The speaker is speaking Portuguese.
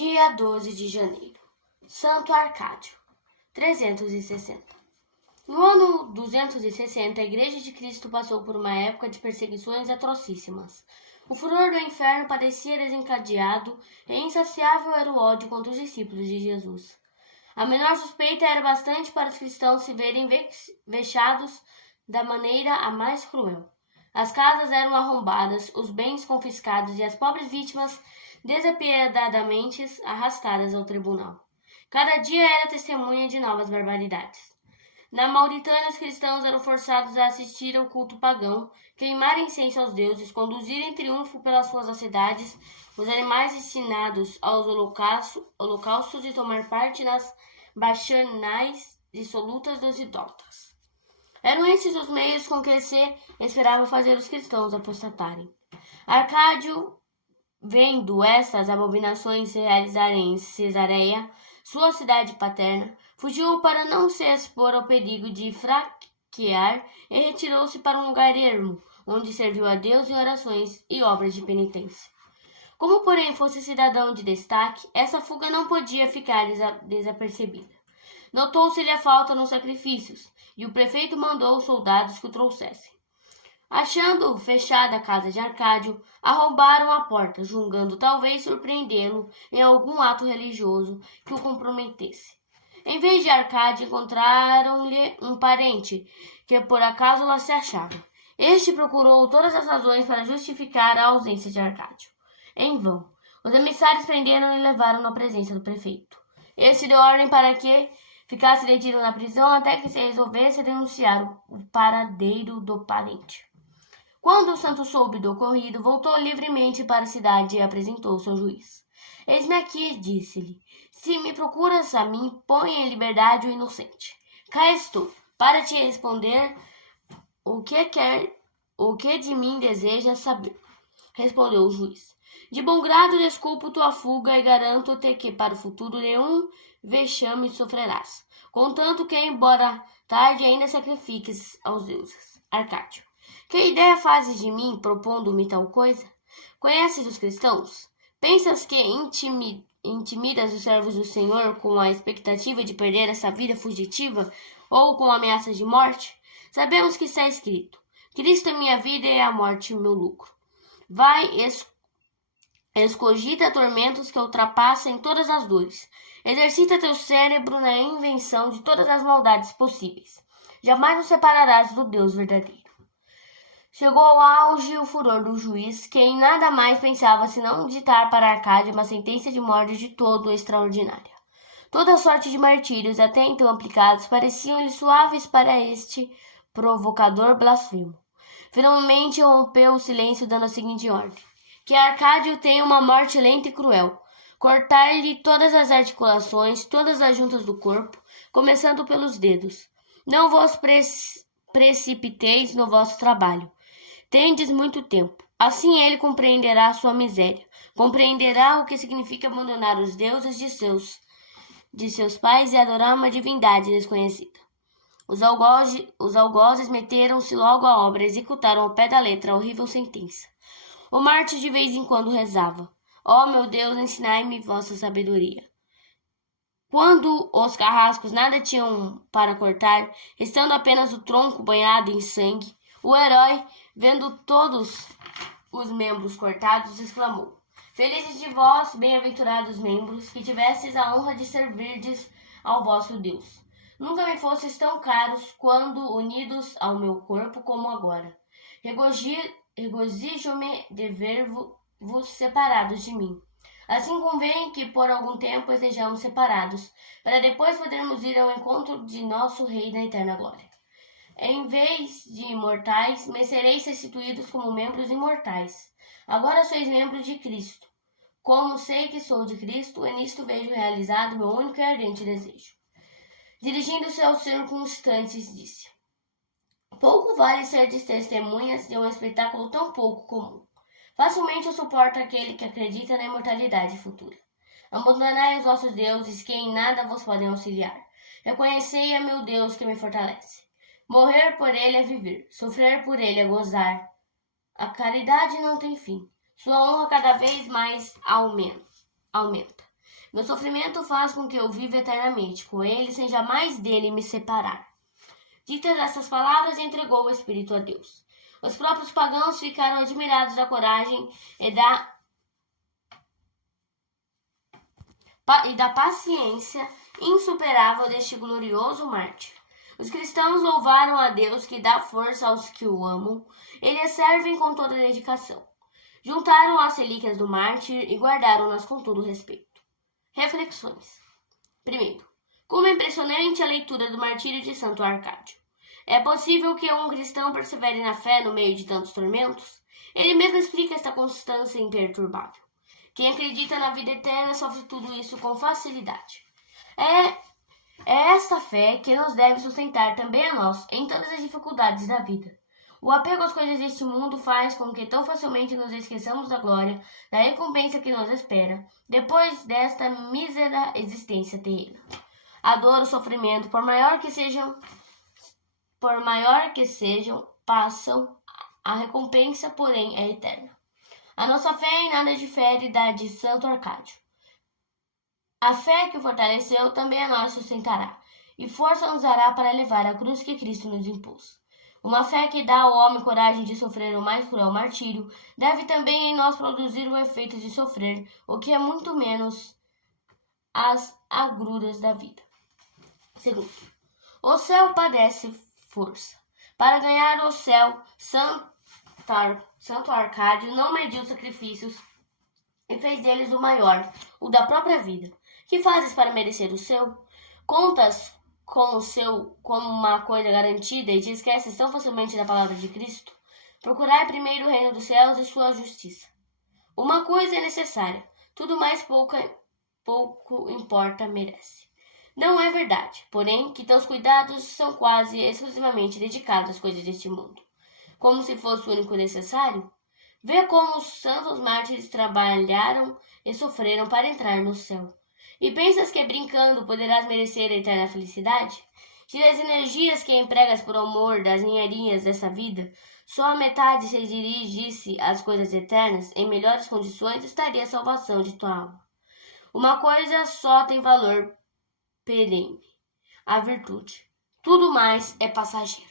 Dia 12 de janeiro. Santo Arcádio, 360. No ano 260, a Igreja de Cristo passou por uma época de perseguições atrocíssimas. O furor do inferno parecia desencadeado e insaciável era o ódio contra os discípulos de Jesus. A menor suspeita era bastante para os cristãos se verem vexados da maneira a mais cruel. As casas eram arrombadas, os bens confiscados e as pobres vítimas desapiedadamente arrastadas ao tribunal. Cada dia era testemunha de novas barbaridades. Na Mauritânia, os cristãos eram forçados a assistir ao culto pagão, queimar incenso aos deuses, conduzir em triunfo pelas suas cidades os animais destinados aos holocaustos e tomar parte nas bacanais dissolutas dos idólatras. Eram esses os meios com que se esperava fazer os cristãos apostatarem. Arcádio, vendo estas abominações se realizarem em Cesareia, sua cidade paterna, fugiu para não se expor ao perigo de fraquear e retirou-se para um lugar ermo, onde serviu a Deus em orações e obras de penitência. Como, porém, fosse cidadão de destaque, essa fuga não podia ficar desapercebida. Notou-se-lhe a falta nos sacrifícios, e o prefeito mandou os soldados que o trouxessem. Achando fechada a casa de Arcádio, arrombaram a porta, julgando talvez surpreendê-lo em algum ato religioso que o comprometesse. Em vez de Arcádio, encontraram-lhe um parente, que por acaso lá se achava. Este procurou todas as razões para justificar a ausência de Arcádio. Em vão. Os emissários prenderam e levaram-no à presença do prefeito. Este deu ordem para que ficasse detido na prisão até que se resolvesse denunciar o paradeiro do parente. Quando o santo soube do ocorrido, voltou livremente para a cidade e apresentou-se ao juiz. Eis-me aqui, disse-lhe. Se me procuras a mim, põe em liberdade o inocente. Cá estou, para te responder o que de mim desejas saber. Respondeu o juiz. De bom grado desculpo tua fuga e garanto-te que para o futuro nenhum vexame sofrerás, contanto que, embora tarde, ainda sacrifiques aos deuses. Arcádio. Que ideia fazes de mim, propondo-me tal coisa? Conheces os cristãos? Pensas que intimidas os servos do Senhor com a expectativa de perder essa vida fugitiva ou com ameaças de morte? Sabemos que está escrito: Cristo é minha vida e a morte meu lucro. Vai, escogita tormentos que ultrapassem todas as dores. Exercita teu cérebro na invenção de todas as maldades possíveis. Jamais nos separarás do Deus verdadeiro. Chegou ao auge o furor do juiz, que em nada mais pensava senão ditar para Arcádio uma sentença de morte de todo extraordinária. Toda sorte de martírios até então aplicados pareciam-lhe suaves para este provocador blasfemo. Finalmente rompeu o silêncio dando a seguinte ordem: que Arcádio tenha uma morte lenta e cruel, cortar-lhe todas as articulações, todas as juntas do corpo, começando pelos dedos. Não vos precipiteis no vosso trabalho. Tendes muito tempo. Assim ele compreenderá a sua miséria, compreenderá o que significa abandonar os deuses de seus pais e adorar uma divindade desconhecida. Os algozes meteram-se logo à obra e executaram ao pé da letra a horrível sentença. O mártir de vez em quando rezava: ó meu Deus, ensinai-me vossa sabedoria. Quando os carrascos nada tinham para cortar, restando apenas o tronco banhado em sangue, o herói, vendo todos os membros cortados, exclamou: felizes de vós, bem-aventurados membros, que tivestes a honra de servirdes ao vosso Deus. Nunca me fostes tão caros quando unidos ao meu corpo como agora. Regozijo-me de ver-vos separados de mim. Assim convém que por algum tempo estejamos separados, para depois podermos ir ao encontro de nosso Rei na eterna glória. Em vez de imortais, me sereis restituídos como membros imortais. Agora sois membros de Cristo. Como sei que sou de Cristo, e nisto vejo realizado meu único e ardente desejo. Dirigindo-se aos circunstantes, disse: pouco vale ser testemunhas de um espetáculo tão pouco comum. Facilmente eu suporto aquele que acredita na imortalidade futura. Abandonai os vossos deuses, que em nada vos podem auxiliar. Reconhecei a meu Deus que me fortalece. Morrer por ele é viver, sofrer por ele é gozar. A caridade não tem fim. Sua honra cada vez mais aumenta. Meu sofrimento faz com que eu viva eternamente com ele, sem jamais dele me separar. Ditas essas palavras, entregou o Espírito a Deus. Os próprios pagãos ficaram admirados da coragem e da paciência insuperável deste glorioso mártir. Os cristãos louvaram a Deus que dá força aos que o amam e lhe servem com toda dedicação. Juntaram as relíquias do mártir e guardaram-nas com todo respeito. Reflexões. Primeiro, como é impressionante a leitura do martírio de Santo Arcádio. É possível que um cristão persevere na fé no meio de tantos tormentos? Ele mesmo explica esta constância imperturbável. Quem acredita na vida eterna sofre tudo isso com facilidade. É esta fé que nos deve sustentar também a nós em todas as dificuldades da vida. O apego às coisas deste mundo faz com que tão facilmente nos esqueçamos da glória, da recompensa que nos espera, depois desta mísera existência terrena. A dor, o sofrimento, por maior que sejam, passam, a recompensa, porém, é eterna. A nossa fé em nada difere da de Santo Arcádio. A fé que o fortaleceu também a nós sustentará, e força nos dará para levar a cruz que Cristo nos impôs. Uma fé que dá ao homem coragem de sofrer o mais cruel martírio, deve também em nós produzir o efeito de sofrer, o que é muito menos as agruras da vida. Segundo, o céu padece força. Para ganhar o céu, Santo Arcádio não mediu sacrifícios e fez deles o maior, o da própria vida. Que fazes para merecer o seu? Contas com o seu como uma coisa garantida e te esqueces tão facilmente da palavra de Cristo? Procurai primeiro o reino dos céus e sua justiça. Uma coisa é necessária, tudo mais pouco importa merece. Não é verdade, porém, que teus cuidados são quase exclusivamente dedicados às coisas deste mundo, como se fosse o único necessário? Vê como os santos mártires trabalharam e sofreram para entrar no céu. E pensas que brincando poderás merecer a eterna felicidade? Se das energias que empregas por amor das ninharinhas dessa vida, só a metade se dirigisse às coisas eternas, em melhores condições estaria a salvação de tua alma. Uma coisa só tem valor perene: a virtude. Tudo mais é passageiro.